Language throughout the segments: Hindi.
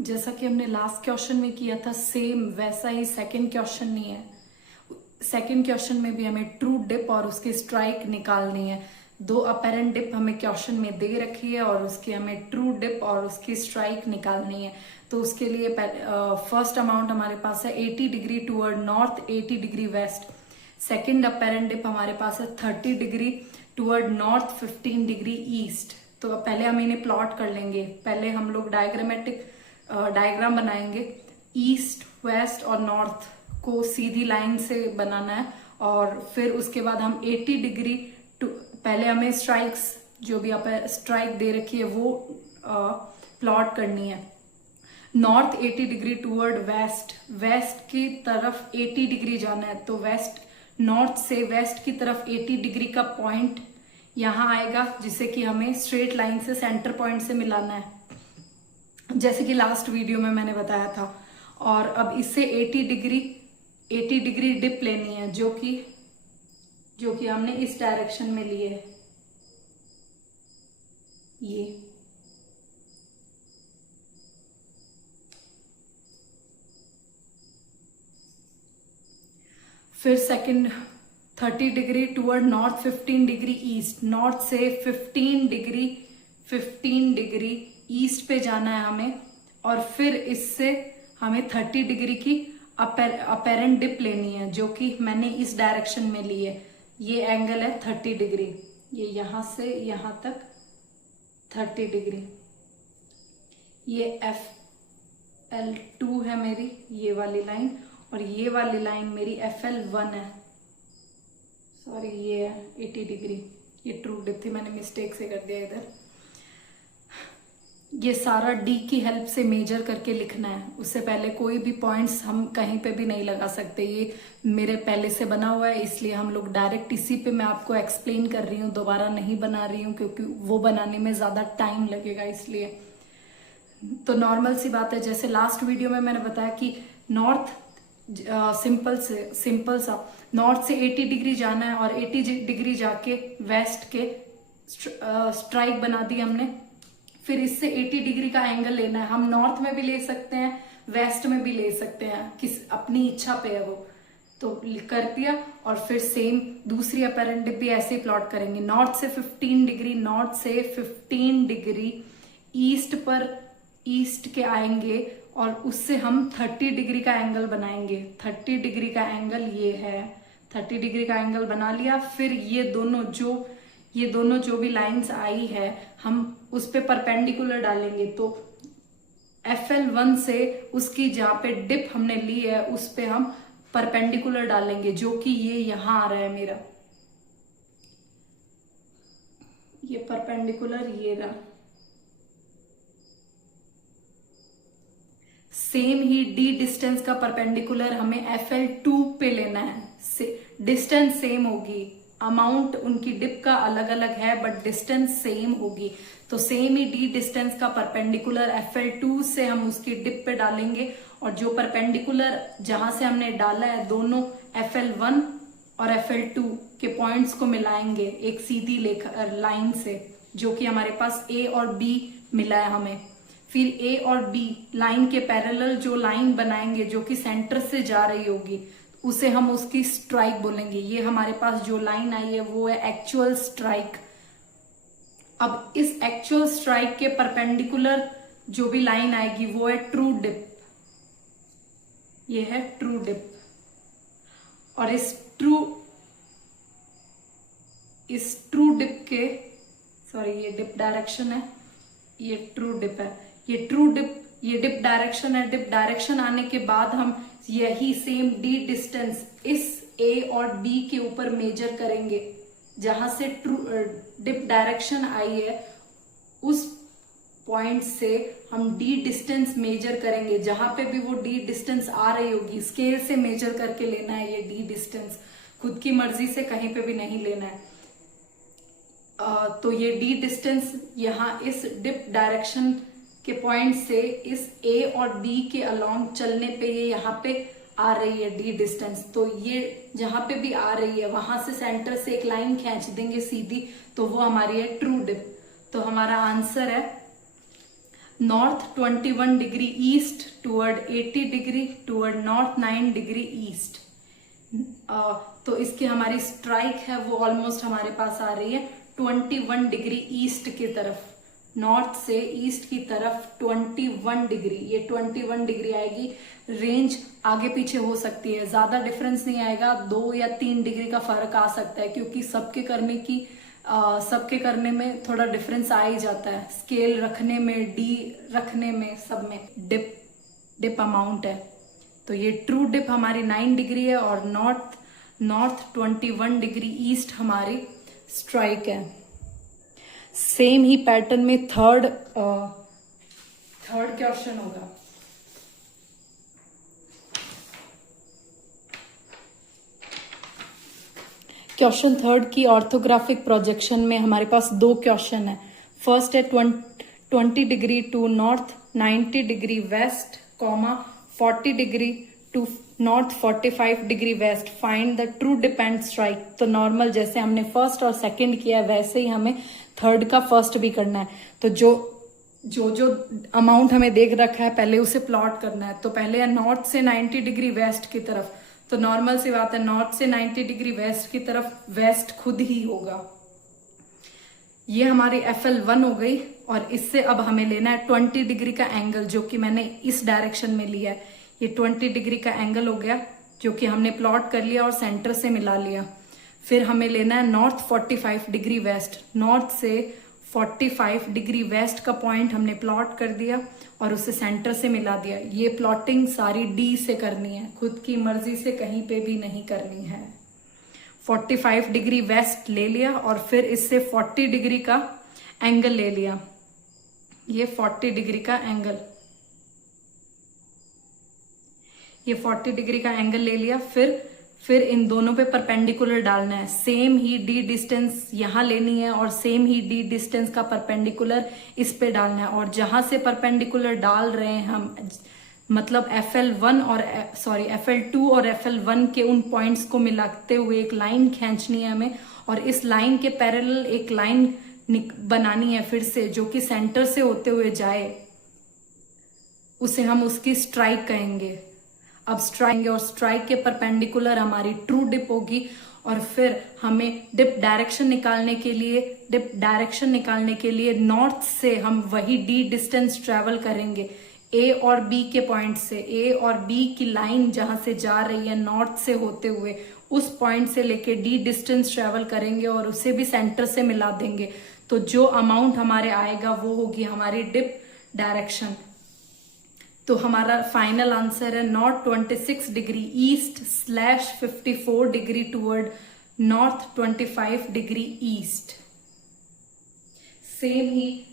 जैसा कि हमने लास्ट क्वेश्चन में किया था सेम वैसा ही सेकंड क्वेश्चन नहीं है। सेकंड क्वेश्चन में भी हमें ट्रू डिप और उसकी स्ट्राइक निकालनी है। दो अपेरेंट डिप हमें क्वेश्चन में दे रखी है और उसकी हमें ट्रू डिप और उसकी स्ट्राइक निकालनी है। तो उसके लिए फर्स्ट अमाउंट हमारे पास है 80 degree toward north, 80 degree west. Second apparent dip हमारे पास है 30 degree toward north, 15 degree east. तो पहले हम इन्हें प्लॉट कर लेंगे। पहले हम लोग डायग्राम बनाएंगे। ईस्ट, वेस्ट और नॉर्थ को सीधी लाइन से बनाना है और फिर उसके बाद हम 80 डिग्री पहले हमें स्ट्राइक्स जो भी आप स्ट्राइक दे रखी है वो प्लॉट करनी है। North 80 degree toward west, west की तरफ 80 डिग्री जाना है। तो वेस्ट, नॉर्थ से वेस्ट की तरफ 80 डिग्री का पॉइंट यहां आएगा जिसे कि हमें स्ट्रेट लाइन से सेंटर पॉइंट से मिलाना है, जैसे कि लास्ट वीडियो में मैंने बताया था। और अब इससे 80 डिग्री डिप लेनी है जो कि हमने इस डायरेक्शन में लिए है। ये फिर second 30 degree toward north, 15 degree east. North से 15 डिग्री ईस्ट पे जाना है हमें और फिर इससे हमें 30 डिग्री की अपेरेंट डिप लेनी है जो कि मैंने इस डायरेक्शन में ली है। ये एंगल है 30 डिग्री, ये यहां से यहां तक 30 डिग्री। ये FL2 है मेरी, ये वाली लाइन, और ये वाली लाइन मेरी FL1 है। सॉरी, ये है 80 डिग्री। ये ट्रू डिप थी, मैंने मिस्टेक से कर दिया इधर। ये सारा D की हेल्प से मेजर करके लिखना है। उससे पहले कोई भी पॉइंट्स हम कहीं पे भी नहीं लगा सकते। ये मेरे पहले से बना हुआ है इसलिए हम लोग डायरेक्ट इसी पे मैं आपको एक्सप्लेन कर रही हूँ, दोबारा नहीं बना रही हूँ क्योंकि वो बनाने में ज्यादा टाइम लगेगा इसलिए। तो नॉर्मल सी बात है, जैसे लास्ट वीडियो में मैंने बताया कि नॉर्थ सिंपल सा नॉर्थ से 80 डिग्री जाना है और 80 डिग्री जाके वेस्ट के स्ट्राइक बना दी हमने। फिर इससे 80 डिग्री का एंगल लेना है। हम नॉर्थ में भी ले सकते हैं, वेस्ट में भी ले सकते हैं, अपनी इच्छा पे है वो। तो कर दिया और फिर सेम दूसरी अपेरेंट डिप भी ऐसे ही प्लॉट करेंगे। नॉर्थ से 15 डिग्री ईस्ट के आएंगे और उससे हम 30 डिग्री का एंगल बनाएंगे। 30 डिग्री का एंगल ये है, 30 डिग्री का एंगल बना लिया। फिर ये दोनों जो भी लाइंस आई है हम उस पे परपेंडिकुलर डालेंगे। तो FL1 से उसकी जहां पे डिप हमने ली है उस पे हम परपेंडिकुलर डालेंगे जो कि ये यहां आ रहा है मेरा। ये परपेंडिकुलर ये रहा। सेम ही D डिस्टेंस का परपेंडिकुलर हमें FL2 पे लेना है। डिस्टेंस सेम होगी, अमाउंट उनकी डिप का अलग अलग है बट डिस्टेंस सेम होगी। तो सेम ही D डिस्टेंस का परपेंडिकुलर FL2 से हम उसकी डिप पे डालेंगे और जो परपेंडिकुलर जहां से हमने डाला है दोनों FL1 और FL2 के पॉइंट्स को मिलाएंगे एक सीधी लाइन से जो कि हमारे पास A और B मिला है हमें। फिर A और B लाइन के पैरेलल जो लाइन बनाएंगे जो कि सेंटर से जा रही होगी उसे हम उसकी स्ट्राइक बोलेंगे। ये हमारे पास जो लाइन आई है वो है एक्चुअल स्ट्राइक। अब इस एक्चुअल स्ट्राइक के परपेंडिकुलर जो भी लाइन आएगी वो है ट्रू डिप। ये है ट्रू डिप और इस ट्रू डिप के ये डिप डायरेक्शन है, ये ट्रू डिप है। ये डिप डायरेक्शन है। डिप डायरेक्शन आने के बाद हम यही सेम D डिस्टेंस इस A और B के ऊपर मेजर करेंगे। जहां से डिप डायरेक्शन आई है उस पॉइंट से हम D डिस्टेंस मेजर करेंगे। जहां पे भी वो D डिस्टेंस आ रही होगी स्केल से मेजर करके लेना है। ये D डिस्टेंस खुद की मर्जी से कहीं पे भी नहीं लेना है। तो ये D डिस्टेंस यहाँ इस डिप डायरेक्शन के पॉइंट से इस A और B के अलोंग चलने पे ये यहाँ पे आ रही है D डिस्टेंस। तो ये जहां पे भी आ रही है वहां से सेंटर से एक लाइन खींच देंगे सीधी, तो वो हमारी है ट्रू डिप। तो हमारा आंसर है north 21 degree east toward 80 degree toward north 9 degree east. तो इसकी हमारी स्ट्राइक है वो ऑलमोस्ट हमारे पास आ रही है 21 डिग्री ईस्ट की तरफ, नॉर्थ से ईस्ट की तरफ 21 डिग्री, ये 21 डिग्री आएगी। रेंज आगे पीछे हो सकती है, ज्यादा डिफरेंस नहीं आएगा, 2 या 3 डिग्री का फर्क आ सकता है, क्योंकि सबके करने में थोड़ा डिफरेंस आ ही जाता है, स्केल रखने में, डी रखने में, सब में डिप अमाउंट है। तो ये ट्रू डिप हमारी 9 डिग्री है और नॉर्थ 21 डिग्री ईस्ट हमारी स्ट्राइक है। सेम ही पैटर्न में थर्ड क्वेश्चन होगा। क्वेश्चन थर्ड की ऑर्थोग्राफिक प्रोजेक्शन में हमारे पास 2 क्वेश्चन है। फर्स्ट है 20 degree to north 90 degree west, 40 degree to north 45 degree west, find the true dip and strike. तो नॉर्मल जैसे हमने फर्स्ट और सेकंड किया है वैसे ही हमें थर्ड का फर्स्ट भी करना है। तो जो अमाउंट हमें देख रखा है पहले उसे प्लॉट करना है। तो पहले है नॉर्थ से 90 डिग्री वेस्ट की तरफ, तो नॉर्मल सी बात है नॉर्थ से 90 डिग्री वेस्ट की तरफ वेस्ट खुद ही होगा। ये हमारी FL1 हो गई और इससे अब हमें लेना है 20 डिग्री का एंगल, जो कि मैंने इस डायरेक्शन में लिया है। ये 20 डिग्री का एंगल हो गया जो कि हमने प्लॉट कर लिया और सेंटर से मिला लिया। फिर हमें लेना है नॉर्थ 45 डिग्री वेस्ट, नॉर्थ से 45 डिग्री वेस्ट का पॉइंट हमने प्लॉट कर दिया और उसे सेंटर से मिला दिया। ये प्लॉटिंग सारी डी से करनी है, खुद की मर्जी से कहीं पे भी नहीं करनी है। 45 डिग्री वेस्ट ले लिया और फिर इससे 40 डिग्री का एंगल ले लिया। ये 40 डिग्री का एंगल, ये 40 डिग्री का एंगल ले लिया। फिर इन दोनों पे परपेंडिकुलर डालना है। सेम ही डी डिस्टेंस यहां लेनी है और सेम ही डी डिस्टेंस का परपेंडिकुलर इस पे डालना है। और जहां से परपेंडिकुलर डाल रहे हैं हम, मतलब FL2 और FL1 के उन पॉइंट्स को मिलाते हुए एक लाइन खींचनी है हमें और इस लाइन के पैरेलल एक लाइन बनानी है फिर से, जो कि सेंटर से होते हुए जाए। उसे हम उसकी स्ट्राइक कहेंगे। अब स्ट्राइक और स्ट्राइक के परपेंडिकुलर हमारी ट्रू डिप होगी। और फिर हमें डिप डायरेक्शन निकालने के लिए नॉर्थ से हम वही डी डिस्टेंस ट्रेवल करेंगे ए और बी के पॉइंट से। ए और बी की लाइन जहां से जा रही है नॉर्थ से होते हुए, उस पॉइंट से लेके डी डिस्टेंस ट्रेवल करेंगे और उसे भी सेंटर से मिला देंगे। तो जो अमाउंट हमारे आएगा वो होगी हमारी डिप डायरेक्शन। तो हमारा फाइनल आंसर है north 26 degree east / 54 degree toward north 25 degree east. Same ही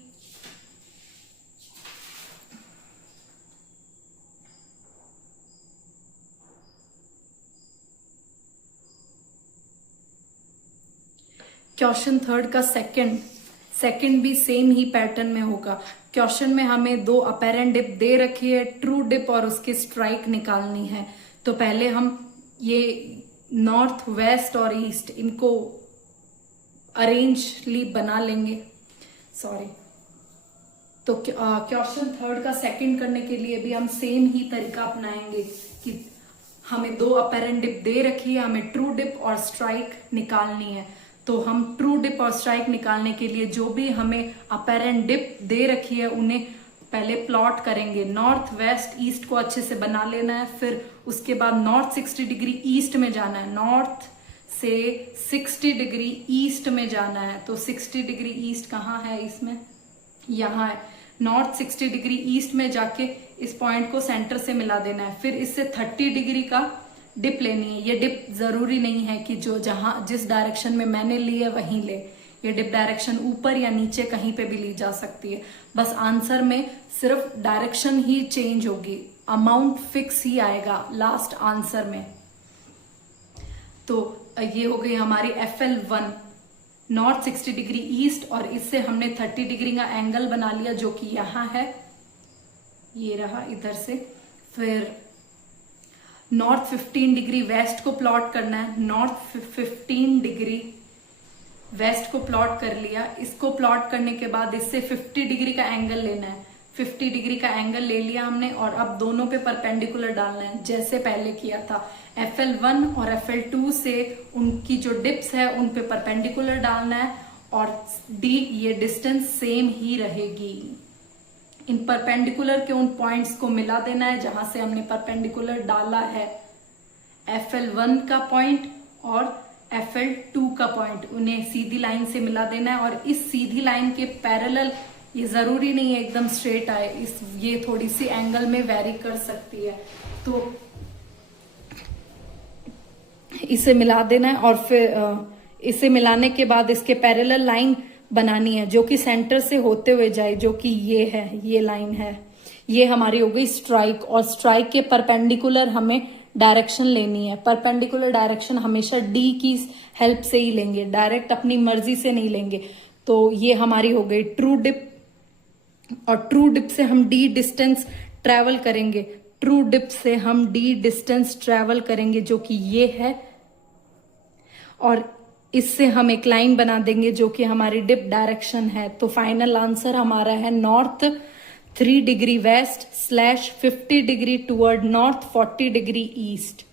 क्वेश्चन थर्ड का सेकंड भी सेम ही पैटर्न में होगा। क्वेश्चन में हमें 2 अपेरेंट डिप दे रखी है, ट्रू डिप और उसकी स्ट्राइक निकालनी है। तो पहले हम ये नॉर्थ, वेस्ट और ईस्ट इनको अरेंजली बना लेंगे। तो क्वेश्चन थर्ड का सेकंड करने के लिए भी हम सेम ही तरीका अपनाएंगे कि हमें 2 अपेरेंट डिप दे रखी है, हमें ट्रू डिप और स्ट्राइक निकालनी है। तो हम ट्रू डिप और स्ट्राइक निकालने के लिए जो भी हमें अपेरेंट डिप दे रखी है उन्हें पहले प्लॉट करेंगे। नॉर्थ, वेस्ट, ईस्ट को अच्छे से बना लेना है। फिर उसके बाद नॉर्थ 60 डिग्री ईस्ट में जाना है, नॉर्थ से 60 डिग्री ईस्ट में जाना है। तो 60 डिग्री ईस्ट कहाँ है इसमें, यहाँ है। नॉर्थ 60 डिग्री ईस्ट में जाके इस पॉइंट को सेंटर से मिला देना है। फिर इससे 30 डिग्री का डिप लेनी है। ये डिप जरूरी नहीं है कि जिस डायरेक्शन में मैंने ली है वहीं ले। ये डिप डायरेक्शन ऊपर या नीचे कहीं पे भी ली जा सकती है। बस आंसर में सिर्फ डायरेक्शन ही चेंज होगी, अमाउंट फिक्स ही आएगा लास्ट आंसर में। तो ये हो गई हमारी FL1 नॉर्थ 60 डिग्री ईस्ट और इससे हमने 30 डिग्री का एंगल बना लिया जो कि यहाँ है, ये रहा इधर से। फिर नॉर्थ 15 डिग्री वेस्ट को प्लॉट करना है। नॉर्थ 15 डिग्री वेस्ट को प्लॉट कर लिया। इसको प्लॉट करने के बाद इससे 50 डिग्री का एंगल लेना है। 50 डिग्री का एंगल ले लिया हमने और अब दोनों पे परपेंडिकुलर डालना है जैसे पहले किया था। FL1 और FL2 से उनकी जो डिप्स है उन पे परपेंडिकुलर डालना है और D ये डिस्टेंस सेम ही रहेगी। इन परपेंडिकुलर के उन पॉइंट्स को मिला देना है जहां से हमने परपेंडिकुलर डाला है। FL1 का पॉइंट और FL2 का पॉइंट उन्हें सीधी लाइन से मिला देना है और इस सीधी लाइन के पैरेलल, ये जरूरी नहीं है एकदम स्ट्रेट आए, ये थोड़ी सी एंगल में वेरी कर सकती है, तो इसे मिला देना है और फिर इसे मिलाने के बाद इसके पैरेलल लाइन बनानी है जो कि सेंटर से होते हुए जाए, जो कि ये है, ये लाइन है। ये हमारी हो गई स्ट्राइक और स्ट्राइक के परपेंडिकुलर हमें डायरेक्शन लेनी है। परपेंडिकुलर डायरेक्शन हमेशा डी की हेल्प से ही लेंगे, डायरेक्ट अपनी मर्जी से नहीं लेंगे। तो ये हमारी हो गई ट्रू डिप और ट्रू डिप से हम डी डिस्टेंस ट्रेवल करेंगे। ट्रू डिप से हम डी डिस्टेंस ट्रेवल करेंगे जो कि ये है और इससे हम एक लाइन बना देंगे जो कि हमारी डिप डायरेक्शन है। तो फाइनल आंसर हमारा है north 3 degree west / 50 degree toward north 40 degree east.